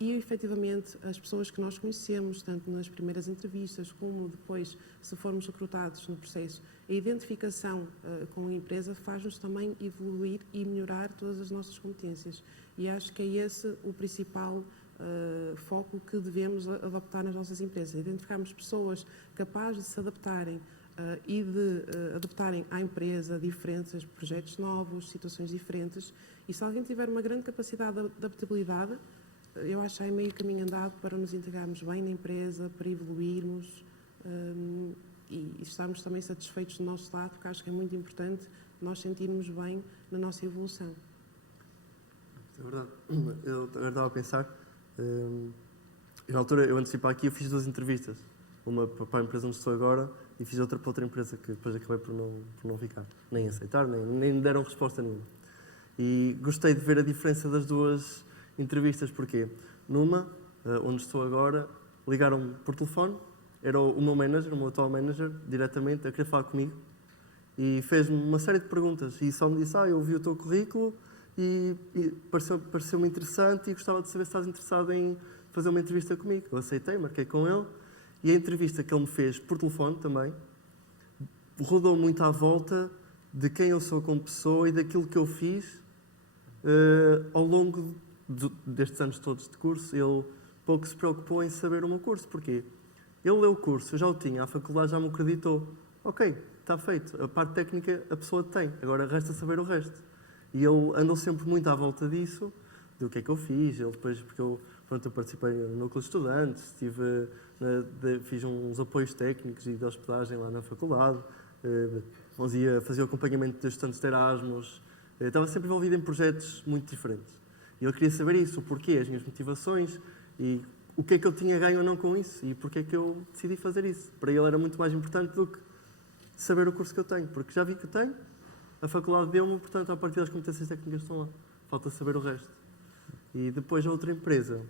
E, efetivamente, as pessoas que nós conhecemos, tanto nas primeiras entrevistas como depois, se formos recrutados no processo, a identificação com a empresa faz-nos também evoluir e melhorar todas as nossas competências. E acho que é esse o principal foco que devemos adoptar nas nossas empresas. Identificarmos pessoas capazes de se adaptarem e de adaptarem à empresa diferentes, projetos novos, situações diferentes. E se alguém tiver uma grande capacidade de adaptabilidade, eu acho que é meio caminho andado para nos integrarmos bem na empresa, para evoluirmos e estarmos também satisfeitos do nosso lado, porque acho que é muito importante nós sentirmos bem na nossa evolução. É verdade. Eu agora estava a pensar, na altura, eu antes de ir para aqui, eu fiz 2 entrevistas. Uma para a empresa onde estou agora e fiz outra para outra empresa que depois acabei por não ficar. Nem aceitar, nem me deram resposta nenhuma. E gostei de ver a diferença das 2 entrevistas, porque numa, onde estou agora, ligaram-me por telefone, era o meu manager, o meu atual manager, diretamente, a querer falar comigo, e fez-me uma série de perguntas, e só me disse, eu vi o teu currículo, e pareceu-me interessante, e gostava de saber se estás interessado em fazer uma entrevista comigo. Eu aceitei, marquei com ele, e a entrevista que ele me fez por telefone também, rodou muito à volta de quem eu sou como pessoa e daquilo que eu fiz ao longo destes anos todos de curso. Ele pouco se preocupou em saber o meu curso. Porquê? Ele leu o curso, eu já o tinha, a faculdade já me acreditou. Ok, está feito, a parte técnica a pessoa tem, agora resta saber o resto. E ele andou sempre muito à volta disso, do que é que eu fiz. Ele depois, porque eu participei no núcleo de estudantes, fiz uns apoios técnicos e de hospedagem lá na faculdade, fazia o acompanhamento de estudantes de Erasmus, estava sempre envolvido em projetos muito diferentes. E ele queria saber isso, o porquê, as minhas motivações e o que é que eu tinha ganho ou não com isso e porque é que eu decidi fazer isso. Para ele era muito mais importante do que saber o curso que eu tenho, porque já vi que eu tenho, a faculdade deu-me, portanto, a partir das competências técnicas estão lá. Falta saber o resto. E depois a outra empresa,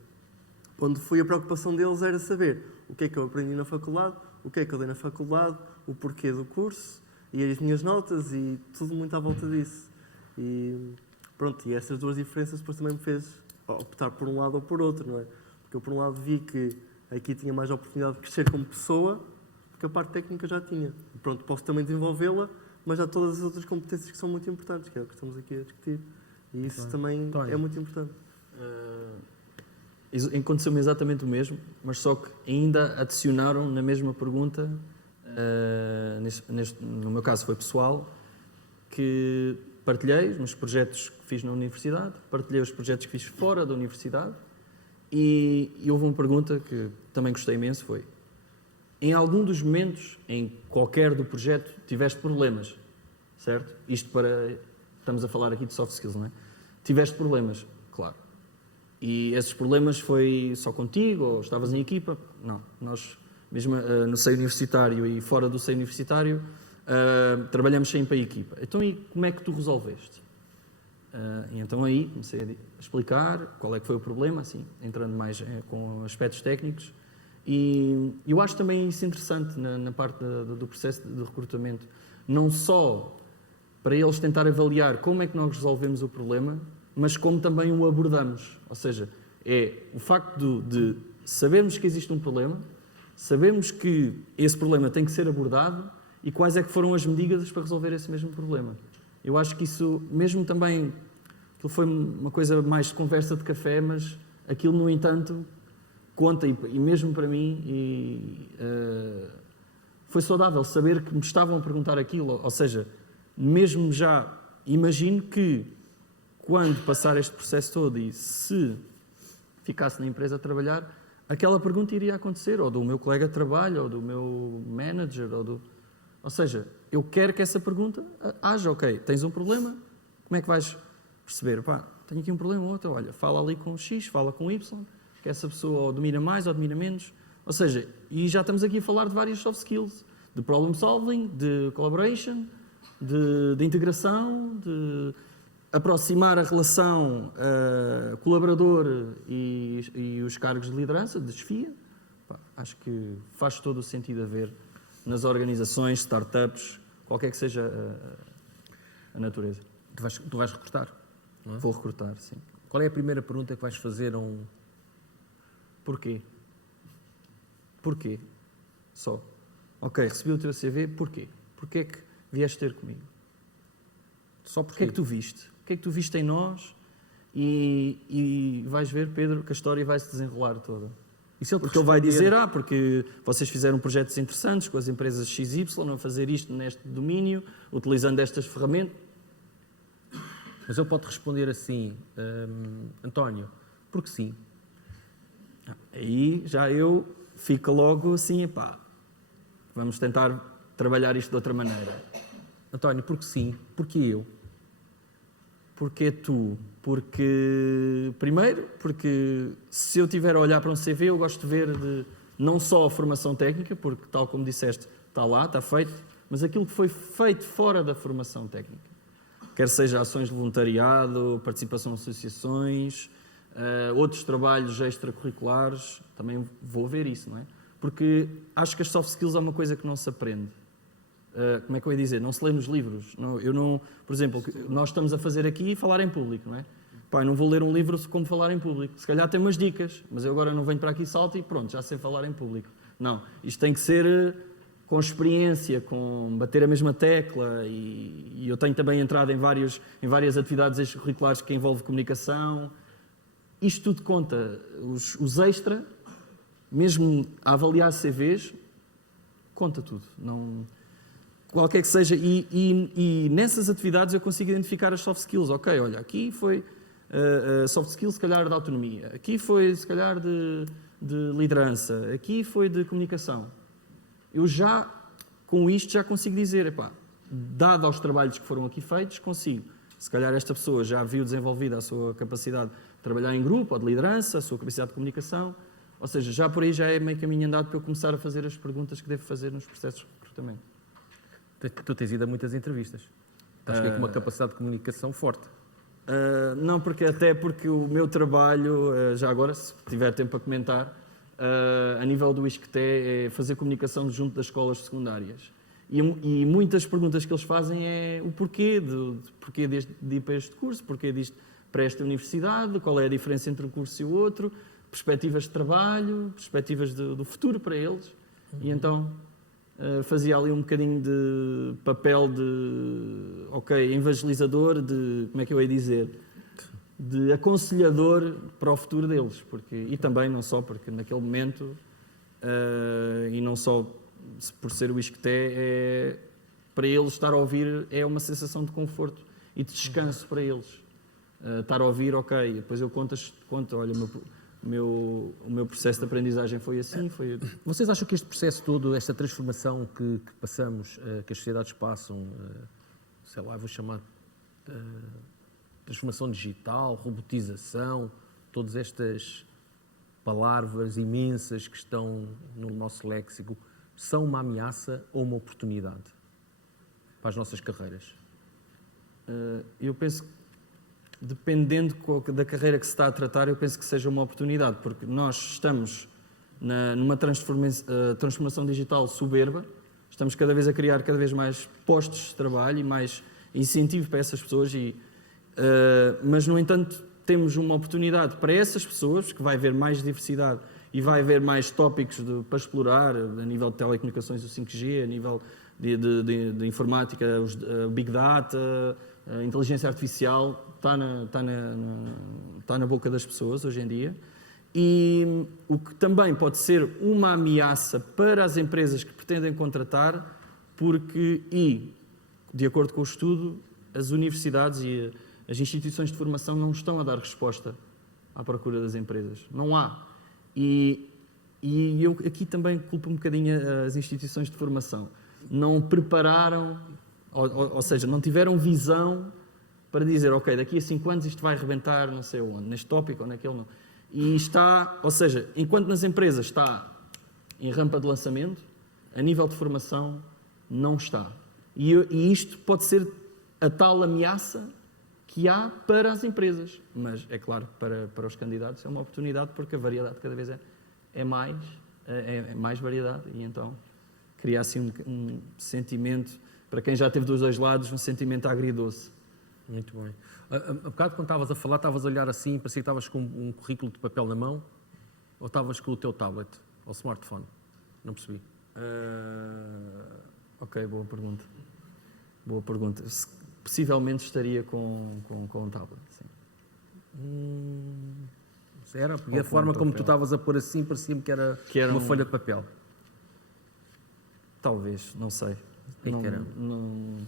onde fui, a preocupação deles era saber o que é que eu aprendi na faculdade, o que é que eu dei na faculdade, o porquê do curso e as minhas notas e tudo muito à volta disso. E pronto, e essas 2 diferenças depois também me fez optar por um lado ou por outro, não é? Porque eu por um lado vi que aqui tinha mais oportunidade de crescer como pessoa, porque a parte técnica já tinha. E pronto, posso também desenvolvê-la, mas há todas as outras competências que são muito importantes, que é o que estamos aqui a discutir. E isso também é muito importante. Aconteceu-me exatamente o mesmo, mas só que ainda adicionaram na mesma pergunta, no meu caso foi pessoal, que partilhei os meus projetos que fiz na universidade, partilhei os projetos que fiz fora da universidade e houve uma pergunta que também gostei imenso, foi: em algum dos momentos, em qualquer do projeto, tiveste problemas, certo? Estamos a falar aqui de soft skills, não é? Tiveste problemas, claro. E esses problemas foi só contigo ou estavas em equipa? Não, nós mesmo no seio universitário e fora do seio universitário trabalhamos sempre em equipa. Então, e como é que tu resolveste? E então aí comecei a explicar qual é que foi o problema, assim, entrando mais com aspectos técnicos. E eu acho também isso interessante na parte do processo de recrutamento. Não só para eles tentar avaliar como é que nós resolvemos o problema, mas como também o abordamos. Ou seja, é o facto de sabermos que existe um problema, sabemos que esse problema tem que ser abordado e quais é que foram as medidas para resolver esse mesmo problema. Eu acho que isso, mesmo também, aquilo foi uma coisa mais de conversa de café, mas aquilo, no entanto, conta, e mesmo para mim, foi saudável saber que me estavam a perguntar aquilo. Ou seja, mesmo já imagino que quando passar este processo todo e se ficasse na empresa a trabalhar, aquela pergunta iria acontecer, ou do meu colega de trabalho, ou do meu manager, ou seja, eu quero que essa pergunta haja, ok, tens um problema, como é que vais perceber? Pá, tenho aqui um problema ou outro, olha, fala ali com X, fala com Y, que essa pessoa ou domina mais ou domina menos, ou seja, e já estamos aqui a falar de várias soft skills, de problem solving, de collaboration, de integração, de aproximar a relação colaborador e os cargos de liderança, de chefia. Pá, acho que faz todo o sentido haver nas organizações, startups, qualquer que seja a natureza. Tu vais recrutar, não é? Vou recrutar, sim. Qual é a primeira pergunta que vais fazer a um... Porquê? Porquê? Só. Ok, recebi o teu CV, porquê? Porquê é que vieste ter comigo? Só O que porque é que tu viste? O que é que tu viste em nós? E vais ver, Pedro, que a história vai se desenrolar toda. E se ele te Porque ele vai responder- dizer, porque vocês fizeram projetos interessantes com as empresas XY, a fazer isto neste domínio, utilizando estas ferramentas. Mas ele pode responder assim, António, porque sim. Aí já eu fico logo assim, epá, vamos tentar trabalhar isto de outra maneira. António, porque sim, porque eu. Porquê tu? Porque, primeiro, porque se eu estiver a olhar para um CV, eu gosto de ver não só a formação técnica, porque tal como disseste, está lá, está feito, mas aquilo que foi feito fora da formação técnica. Quer seja ações de voluntariado, participação em associações, outros trabalhos extracurriculares, também vou ver isso, não é? Porque acho que as soft skills é uma coisa que não se aprende. Como é que eu ia dizer? Não se lê nos livros. Por exemplo, nós estamos a fazer aqui falar em público, não é? Pá, eu não vou ler um livro como falar em público. Se calhar tem umas dicas, mas eu agora não venho para aqui, salto e pronto, já sei falar em público. Não, isto tem que ser com experiência, com bater a mesma tecla e eu tenho também entrado em várias atividades extracurriculares que envolvem comunicação. Isto tudo conta. Os extra, mesmo a avaliar CVs, conta tudo. Não... Qualquer que seja, e nessas atividades eu consigo identificar as soft skills. Ok, olha, aqui foi soft skills se calhar de autonomia, aqui foi se calhar de liderança, aqui foi de comunicação. Eu já, com isto, já consigo dizer, epá, dado aos trabalhos que foram aqui feitos, consigo. Se calhar esta pessoa já viu desenvolvida a sua capacidade de trabalhar em grupo ou de liderança, a sua capacidade de comunicação, ou seja, já por aí já é meio caminho andado para eu começar a fazer as perguntas que devo fazer nos processos de recrutamento. Tu tens ido a muitas entrevistas. Estás aqui com uma capacidade de comunicação forte. Não, porque o meu trabalho, já agora, se tiver tempo para comentar, a nível do ISCTE é fazer comunicação junto das escolas secundárias. E muitas perguntas que eles fazem é o porquê, porquê de ir para este curso, porquê disto para esta universidade, qual é a diferença entre um curso e o outro, perspectivas de trabalho, perspectivas do futuro para eles. E então fazia ali um bocadinho de papel de, evangelizador, como é que eu ia dizer, de aconselhador para o futuro deles. E também, não só, porque naquele momento, e não só por ser o ISCTE, para eles estar a ouvir é uma sensação de conforto e de descanso para eles. Estar a ouvir, ok, depois eu conto, olha, o meu processo de aprendizagem foi assim. Vocês acham que este processo todo, esta transformação que passamos, que as sociedades passam, sei lá, vou chamar transformação digital, robotização, todas estas palavras imensas que estão no nosso léxico, são uma ameaça ou uma oportunidade para as nossas carreiras? Eu penso que, dependendo da carreira que se está a tratar, eu penso que seja uma oportunidade, porque nós estamos numa transformação digital soberba, estamos cada vez a criar cada vez mais postos de trabalho e mais incentivo para essas pessoas, mas, no entanto, temos uma oportunidade para essas pessoas, que vai haver mais diversidade e vai haver mais tópicos para explorar, a nível de telecomunicações, o 5G, a nível de informática, o Big Data, a inteligência artificial, está na boca das pessoas hoje em dia. E o que também pode ser uma ameaça para as empresas que pretendem contratar, porque, de acordo com o estudo, as universidades e As instituições de formação não estão a dar resposta à procura das empresas. Não há. E eu aqui também culpo um bocadinho as instituições de formação. Não prepararam, ou seja, não tiveram visão para dizer, ok, daqui a 5 anos isto vai arrebentar não sei onde, neste tópico ou naquele não. E está, ou seja, enquanto nas empresas está em rampa de lançamento, a nível de formação não está. E isto pode ser a tal ameaça que há para as empresas. Mas, é claro, para os candidatos é uma oportunidade porque a variedade cada vez é mais variedade e então cria assim um sentimento, para quem já teve dos dois lados, um sentimento agridoce. Muito bem. Há bocado, quando estavas a falar, estavas a olhar assim, parecia que estavas com um currículo de papel na mão ou estavas com o teu tablet ou smartphone? Não percebi. Ok, boa pergunta. Boa pergunta. Possivelmente estaria com um tablet, sim. Era, porque Ou a com forma um como tu papel. estavas a pôr assim, parecia-me que era uma folha de papel. Talvez, não sei. Ei, Não- caramba. não-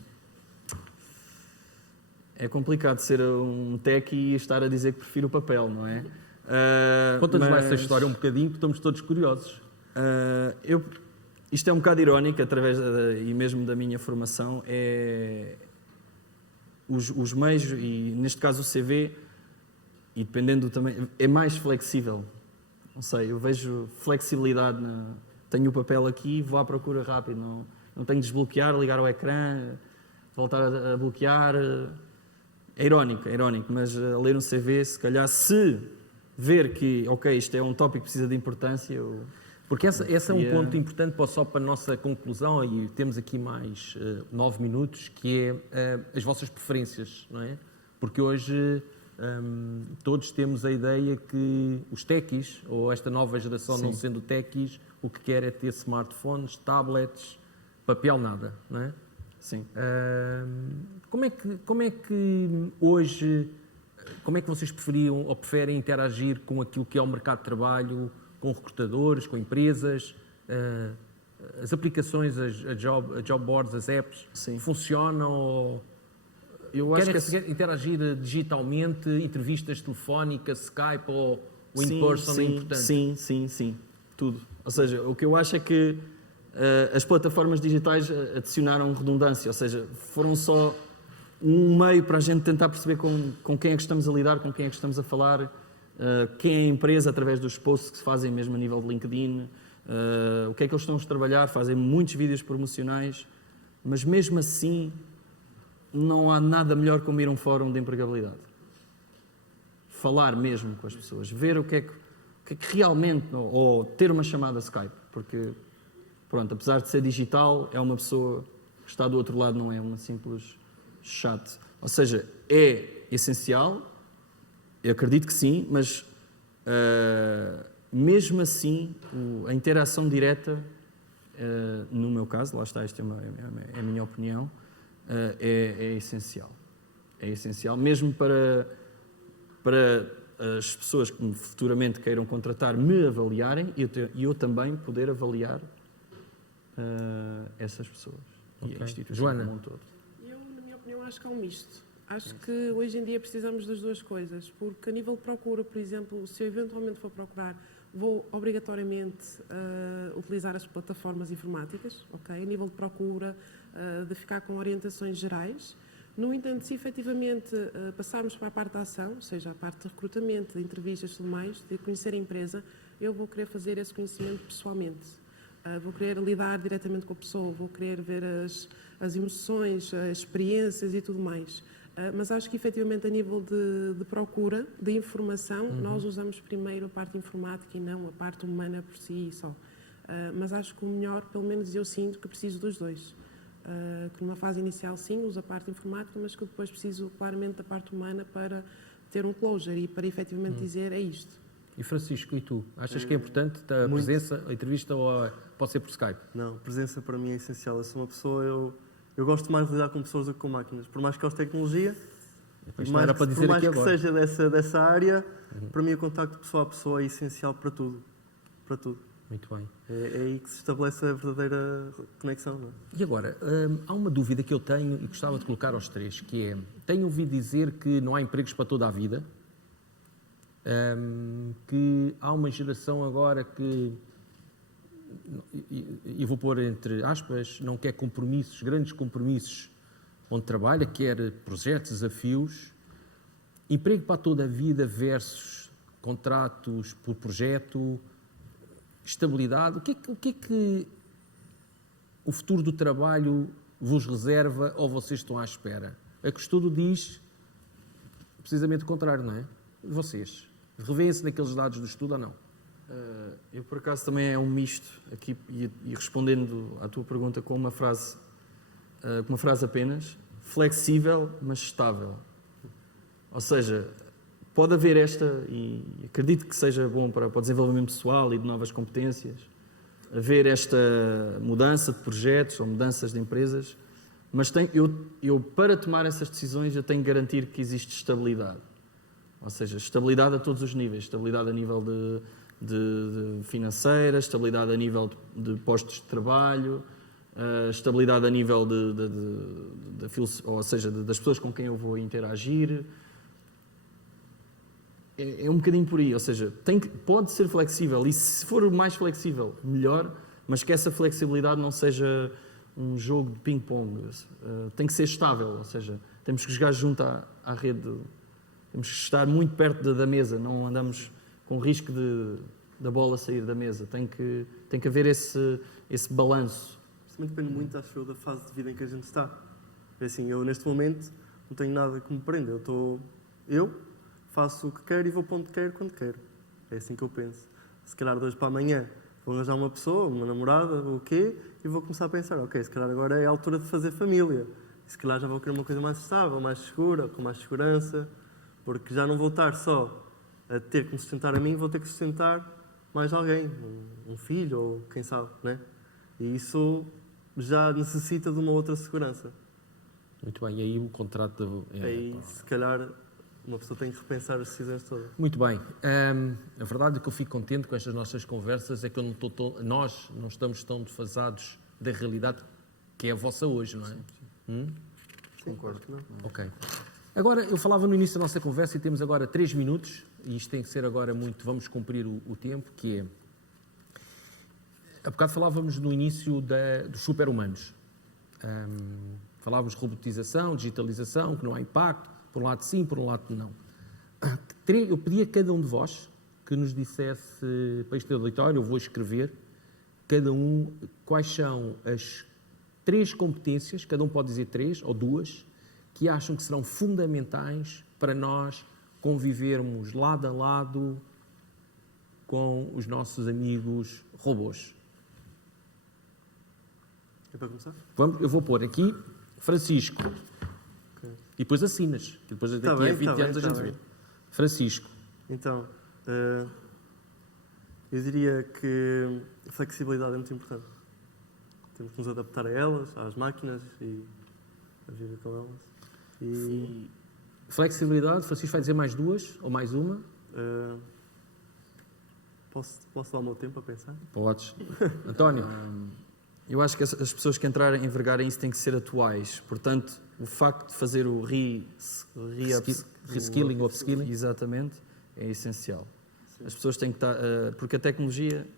É complicado ser um tech e estar a dizer que prefiro o papel, não é? Conta-nos lá Mas, essa história um bocadinho, que estamos todos curiosos. Isto é um bocado irónico, através e mesmo da minha formação, os meios, e neste caso o CV, e dependendo também, é mais flexível. Não sei, eu vejo flexibilidade. Tenho o papel aqui, vou à procura rápido, não tenho de desbloquear, ligar ao ecrã, voltar a bloquear. É irónico, mas a ler um CV, se calhar, se ver que, ok, isto é um tópico que precisa de importância, Porque esse é um queria- ponto importante só para a nossa conclusão, e temos aqui mais 9 minutos, que é as vossas preferências, não é? Porque hoje todos temos a ideia que os techies, ou esta nova geração não sendo techies, o que quer é ter smartphones, tablets, papel nada, não é? sim. Como é que hoje, como é que vocês preferiam ou preferem interagir com aquilo que é o mercado de trabalho, com recrutadores, com empresas, as aplicações, a job boards, as apps, Sim. funcionam? Ou Eu acho querem interagir digitalmente, entrevistas telefónicas, Skype ou o Sim, in-person é sim, importante? sim, tudo. Ou seja, o que eu acho é que as plataformas digitais adicionaram redundância, ou seja, foram só um meio para a gente tentar perceber com quem é que estamos a lidar, com quem é que estamos a falar, quem é a empresa através dos posts que se fazem mesmo a nível de LinkedIn, o que é que eles estão a trabalhar, fazem muitos vídeos promocionais, mas mesmo assim não há nada melhor como ir a um fórum de empregabilidade. Falar mesmo com as pessoas, ver o que é que realmente, ou ter uma chamada Skype, porque, pronto, apesar de ser digital, é uma pessoa que está do outro lado, não é uma simples chat. Ou seja, é essencial, eu acredito que sim, mas mesmo assim, a interação direta, no meu caso, lá está, esta é a minha opinião, é essencial. É essencial, mesmo para as pessoas que futuramente queiram contratar me avaliarem e eu também poder avaliar essas pessoas. E a instituição Joana? como um todo. Eu, na minha opinião, acho que é um misto. Acho que hoje em dia precisamos das duas coisas, porque a nível de procura, por exemplo, se eu eventualmente for procurar, vou obrigatoriamente utilizar as plataformas informáticas, ok? A nível de procura, de ficar com orientações gerais. No entanto, se efetivamente passarmos para a parte da ação, ou seja, a parte de recrutamento, de entrevistas e tudo mais, de conhecer a empresa, eu vou querer fazer esse conhecimento pessoalmente. Vou querer lidar diretamente com a pessoa, vou querer ver as emoções, as experiências e tudo mais. Mas acho que efetivamente a nível de procura, de informação, nós usamos primeiro a parte informática e não a parte humana por si só. Mas acho que o melhor, pelo menos eu sinto que preciso dos dois. Que numa fase inicial sim, uso a parte informática, mas que depois preciso claramente da parte humana para ter um closure e para efetivamente dizer é isto. E Francisco, e tu? Achas que é importante a Muito. presença, a entrevista ou pode ser por Skype? Não, presença para mim é essencial. Eu sou uma pessoa, eu gosto mais de lidar com pessoas do que com máquinas. Por mais que goste de tecnologia, Isto não mais era para por dizer mais aqui que agora. seja dessa área, para mim o contacto pessoa a pessoa é essencial para tudo. Para tudo. Muito bem. É aí que se estabelece a verdadeira conexão. Não é? E agora, há uma dúvida que eu tenho e gostava de colocar aos três, que é, tenho ouvido dizer que não há empregos para toda a vida, que há uma geração agora que, e vou pôr entre aspas, não quer compromissos, grandes compromissos onde trabalha, quer projetos, desafios, emprego para toda a vida versus contratos por projeto, estabilidade. O que é que o futuro do trabalho vos reserva ou vocês estão à espera? É que o estudo diz precisamente o contrário, não é? Vocês revêem-se naqueles dados do estudo ou não? Eu, por acaso, também é um misto aqui, e respondendo à tua pergunta com uma frase apenas, flexível, mas estável. Ou seja, pode haver e acredito que seja bom para o desenvolvimento pessoal e de novas competências, haver esta mudança de projetos ou mudanças de empresas, mas eu para tomar essas decisões, eu tenho que garantir que existe estabilidade. Ou seja, estabilidade a todos os níveis, estabilidade a nível de financeira, estabilidade a nível de postos de trabalho, estabilidade a nível ou seja, das pessoas com quem eu vou interagir. É um bocadinho por aí, ou seja, pode ser flexível e se for mais flexível, melhor, mas que essa flexibilidade não seja um jogo de ping-pong. Tem que ser estável, ou seja, temos que jogar junto à rede, temos que estar muito perto da mesa, não andamos com risco da bola sair da mesa. Tem que haver esse balanço. Isso também depende muito, acho eu, da fase de vida em que a gente está. É assim, eu neste momento não tenho nada que me prenda. Eu faço o que quero e vou para onde quero, quando quero. É assim que eu penso. Se calhar de hoje para amanhã vou arranjar uma pessoa, uma namorada, ou o quê, e vou começar a pensar, ok, se calhar agora é a altura de fazer família. E se calhar já vou querer uma coisa mais estável, mais segura, com mais segurança, porque já não vou estar só a ter que me sustentar a mim, vou ter que sustentar mais alguém, um filho ou quem sabe, né? E isso já necessita de uma outra segurança. Muito bem, e aí o contrato... Aí, se calhar, uma pessoa tem que repensar as decisões todas. Muito bem. A verdade é que eu fico contente com estas nossas conversas, é que nós não estamos tão defasados da realidade que é a vossa hoje, não é? Sim, concordo que não. Ok. Agora, eu falava no início da nossa conversa e temos agora 3 minutos, e isto tem que ser agora muito, vamos cumprir o tempo, que é... Há bocado falávamos no início dos super-humanos. Falávamos de robotização, digitalização, que não há impacto, por um lado sim, por um lado não. Eu pedi a cada um de vós que nos dissesse, para este auditório, eu vou escrever, cada um, quais são as 3 competências, cada um pode dizer 3 ou 2, que acham que serão fundamentais para nós convivermos lado a lado com os nossos amigos robôs. É para começar? Eu vou pôr aqui Francisco. Okay. E depois assinas. E depois daqui a 20 anos a gente vê. Francisco. Então, eu diria que a flexibilidade é muito importante. Temos que nos adaptar a elas, às máquinas e a viver com elas. E flexibilidade, Francisco vai dizer mais 2 ou mais uma? Posso dar o meu tempo a pensar? Podes. António? Eu acho que as pessoas que envergarem isso têm que ser atuais. Portanto, o facto de fazer o reskilling ou upskilling? Exatamente, é essencial. Sim. As pessoas têm que estar... porque a tecnologia,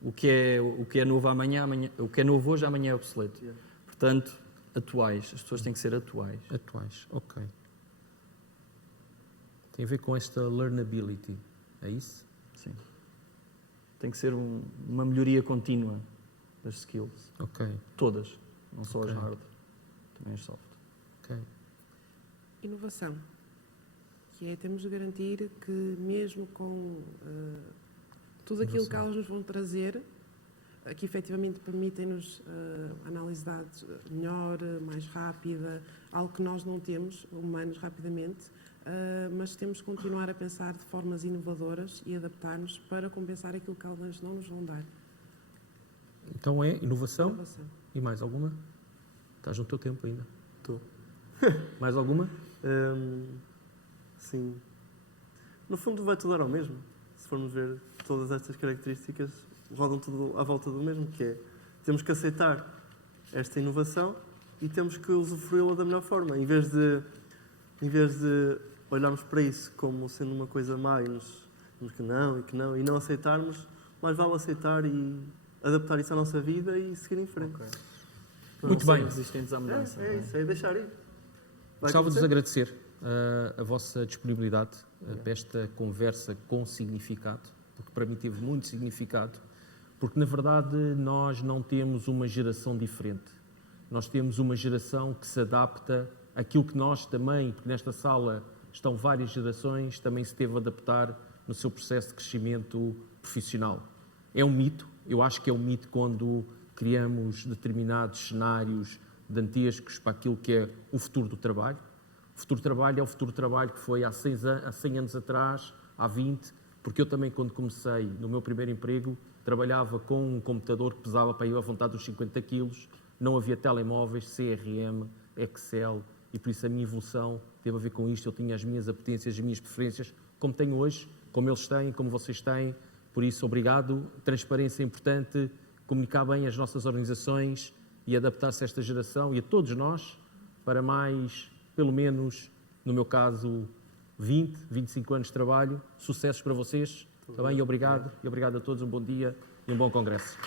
o que é novo amanhã, o que é novo hoje, amanhã é obsoleto. Yeah. Portanto, atuais. As pessoas têm que ser atuais. Atuais, ok. Tem a ver com esta learnability, é isso? Sim. Tem que ser uma melhoria contínua das skills. Ok. Todas, não só as hard, também as soft. Ok. Inovação, que é temos de garantir que mesmo com tudo aquilo que elas nos vão trazer, que efetivamente permitem-nos análise de dados melhor, mais rápida, algo que nós não temos, humanos, rapidamente, mas temos que continuar a pensar de formas inovadoras e adaptar-nos para compensar aquilo que elas não nos vão dar. Então é inovação. Inovação. E mais alguma? Estás no teu tempo ainda. Estou. Mais alguma? Sim. No fundo vai tudo dar ao mesmo. Se formos ver todas estas características, rodam tudo à volta do mesmo, que é, temos que aceitar esta inovação e temos que usufruí-la da melhor forma. Em vez de olharmos para isso como sendo uma coisa má e e não aceitarmos, mais vale aceitar e adaptar isso à nossa vida e seguir em frente. Okay. Muito Não bem. serem resistentes à mudança. É isso, é deixar ir. Gostava de vos agradecer a vossa disponibilidade para esta conversa com significado, porque para mim teve muito significado, porque na verdade nós não temos uma geração diferente. Nós temos uma geração que se adapta àquilo que nós também, porque nesta sala estão várias gerações, também se teve a adaptar no seu processo de crescimento profissional. É um mito, eu acho que é um mito quando criamos determinados cenários dantescos para aquilo que é o futuro do trabalho. O futuro do trabalho é o futuro do trabalho que foi há 100 anos atrás, há 20, porque eu também, quando comecei no meu primeiro emprego, trabalhava com um computador que pesava para ir à vontade dos 50 quilos, não havia telemóveis, CRM, Excel, e por isso a minha evolução teve a ver com isto. Eu tinha as minhas apetências, as minhas preferências, como tenho hoje, como eles têm, como vocês têm. Por isso, obrigado. Transparência é importante, comunicar bem as nossas organizações e adaptar-se a esta geração e a todos nós para mais, pelo menos, no meu caso, 20, 25 anos de trabalho. Sucessos para vocês. Está bem? E obrigado. E obrigado a todos. Um bom dia e um bom congresso.